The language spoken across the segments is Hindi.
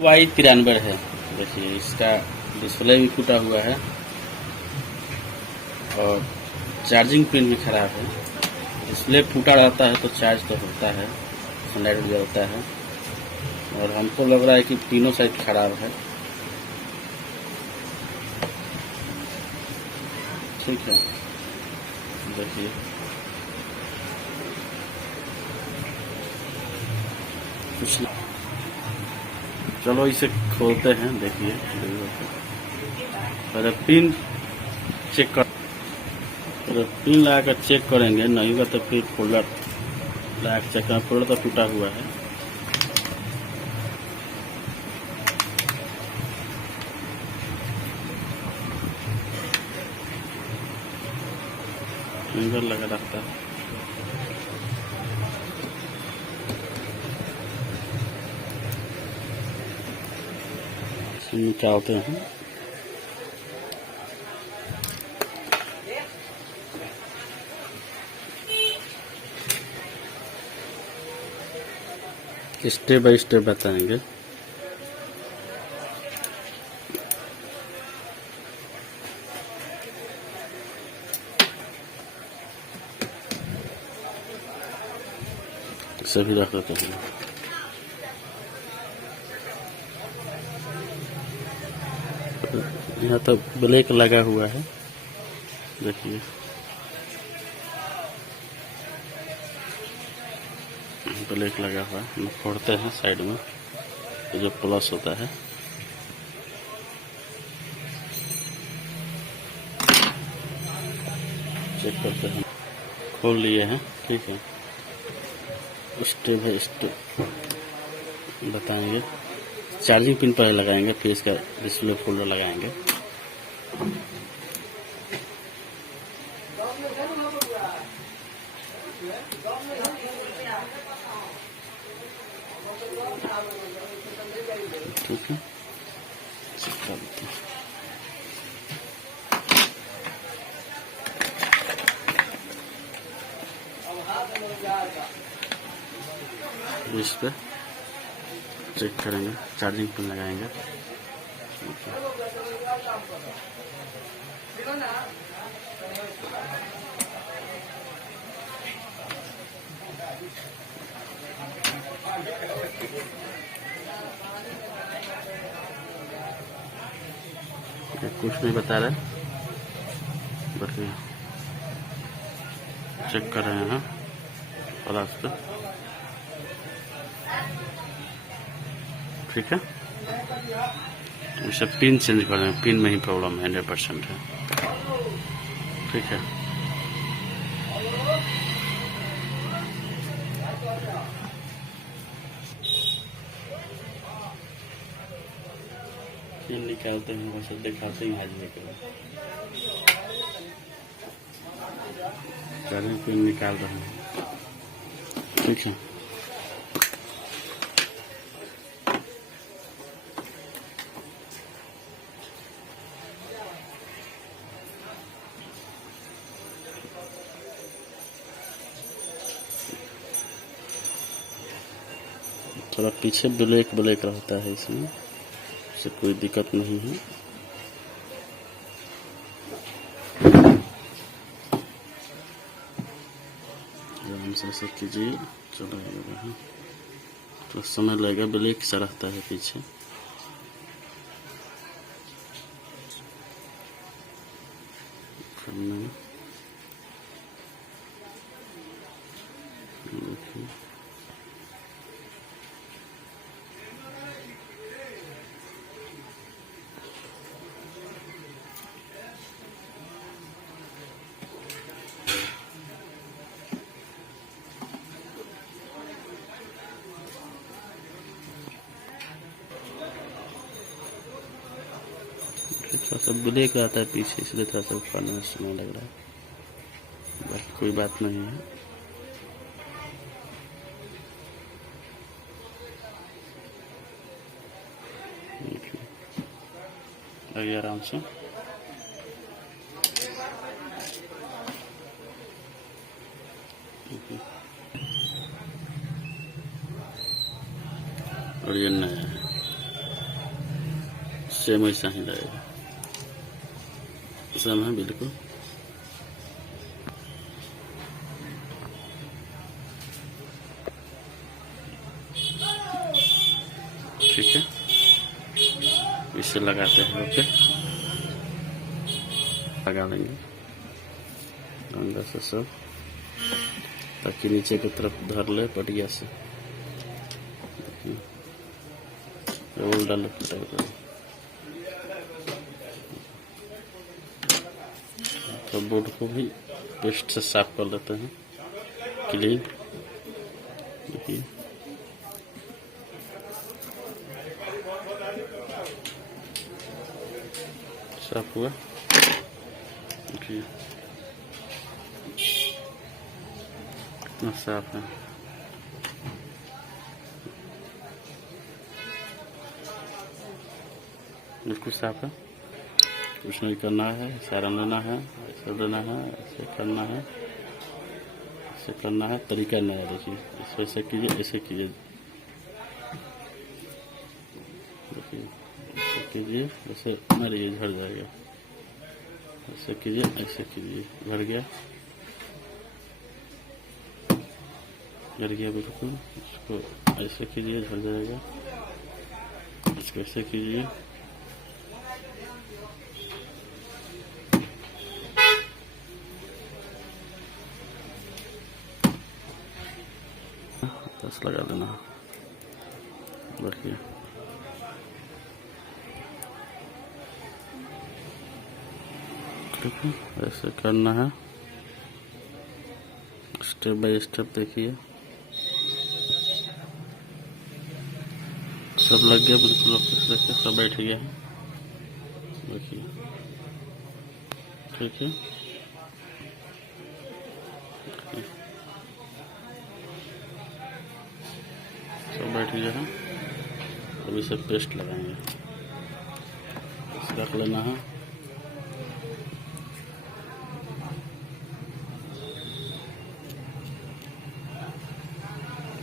Y93 है। देखिए इसका डिस्प्ले भी फूटा हुआ है और चार्जिंग पिन भी खराब है। डिस्प्ले फूटा रहता है तो चार्ज तो होता है, सनलाइट भी जलता है और हमको लग रहा है कि तीनों साइड खराब है। ठीक है, देखिए कुछ चलो इसे खोलते हैं। देखिए पहले पिन चेक कर, पहले पिन लगा कर चेक करेंगे, नहीं होगा तो फिर फोल्डर लगा कर चेक करें। फोल्डर तो टूटा हुआ है। फिंगर लगा रहता है। निकालते हैं। स्टेप बाय स्टेप बताएंगे। सभी रख देते हैं। यहाँ तो ब्लैक लगा हुआ है, देखिए ब्लैक लगा हुआ है। हम फोड़ते हैं साइड में, तो जो प्लस होता है चेक करते हैं। खोल लिए हैं, ठीक है। स्टेप है, स्टेप बताएंगे। चार्जिंग पिन पहले लगाएंगे, फिर इसका डिस्प्ले फोल्डर लगाएंगे। ठीक है, इस पे चेक करेंगे, चार्जिंग पिन लगाएंगे। कुछ नहीं बता रहे, देखिए चेक कर रहे हैं प्लस पे। ठीक है, इसे पिन चेंज कर रहे हैं। पिन में ही प्रॉब्लम है, 100% है। ठीक है, पिन निकालते हैं, वैसे दिखाते हैं आज के बाद। चार्जिंग पिन निकाल रहे हैं। ठीक है, थोड़ा पीछे ब्लैक ब्लैक रहता है, इसमें से कोई दिक्कत नहीं है। आराम से ऐसा कीजिए, चलो तो समय लगेगा। ब्लैक सा रहता है पीछे। थोड़ा सा ब्लैक रहता है पीछे, इसलिए थोड़ा सा उखाड़ने में समय लग रहा है। बाकी कोई बात नहीं है। लगे आराम से। और ये नया है। सेम ऐसा ही रहेगा, सेम है बिल्कुल। ठीक है, इसे लगाते हैं। ओके, लगा लेंगे अंदर से सब, ताकि नीचे की तरफ धर ले बढ़िया से। रोल डालो तो बोर्ड को भी पेस्ट से साफ कर लेते हैं, क्लीन। देखिए साफ हुआ। देखिए कितना साफ है। बिल्कुल साफ है, कुछ नहीं करना है। सारा लेना है, ऐसे देना है, ऐसे करना है, ऐसे करना है। तरीका नया देखिए, इसको ऐसे कीजिए, ऐसे कीजिए, देखिए ऐसे कीजिए, ऐसे मारिए झड़ जाएगा। ऐसे कीजिए, ऐसे कीजिए, भर गया, भर गया बिल्कुल। इसको ऐसे कीजिए, झड़ जाएगा। इसको ऐसे कीजिए, बस लगा देना। देखिए ठीक है, ऐसे करना है, स्टेप बाय स्टेप। देखिए सब लग गया बिल्कुल, देखिए सब बैठ गया है। देखिए ठीक है, सब बैठ गया है। अभी से पेस्ट लगाएंगे, रख लेना है।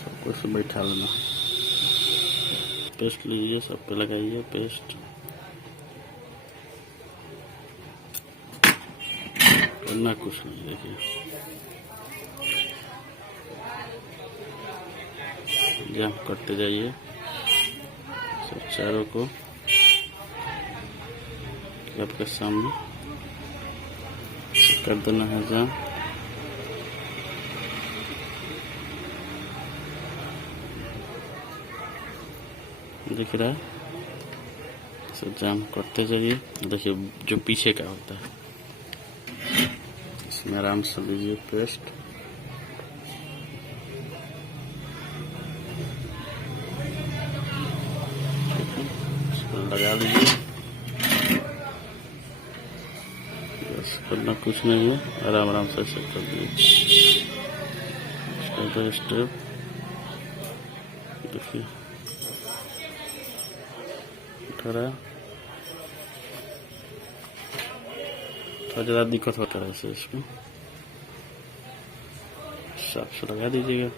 सबको से बैठा लेना है। पेस्ट लीजिए, सब पे लगाइए पेस्ट, करना कुछ नहीं। देखिए जंप करते जाइए सब चारों को आपके सामने कर देना है जंप। दिख रहा है, सब जंप करते जाइए। देखिए जो पीछे का होता है, इसमें आराम से लीजिए पेस्ट, लगा लीजिए। बस करना कुछ नहीं है, आराम आराम से सब कर दीजिए स्टेप बाय स्टेप। देखिए थोड़ा ज़्यादा दिक्कत होता है ऐसे, इसको साफ से लगा दीजिएगा।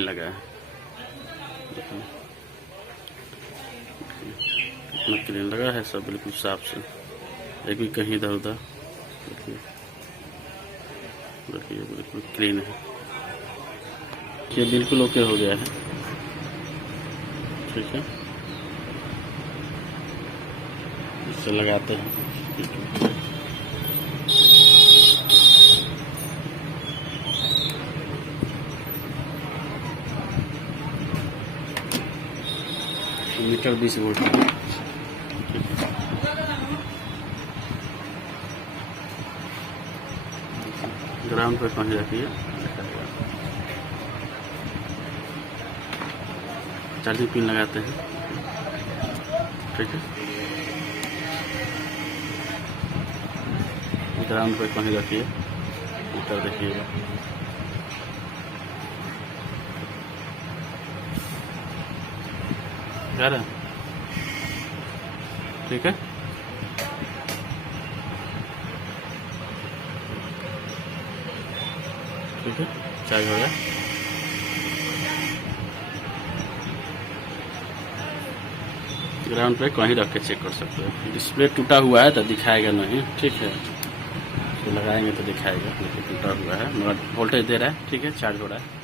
लगा है, कितना क्लीन लगा है, सब बिल्कुल साफ से, एक भी कहीं इधर उधर। देखिए देखिए बिल्कुल क्लीन है, ये बिल्कुल ओके हो गया है। ठीक है, इससे लगाते हैं। मीटर 20 वोल्ट है। ग्राउंड पे पहुंच जाती है, चार्जिंग पिन लगाते हैं। ठीक है, ग्राउंड पे पहुंच जाती है, ऊपर देखिएगा। ठीक है, ठीक है, चार्ज हो गया। ग्राउंड पे कहीं रख के चेक कर सकते हो। डिस्प्ले टूटा हुआ है तो दिखाएगा नहीं, ठीक है, तो लगाएंगे तो दिखाएगा, लेकिन टूटा हुआ है मगर वोल्टेज दे रहा है, ठीक है, चार्ज हो रहा है।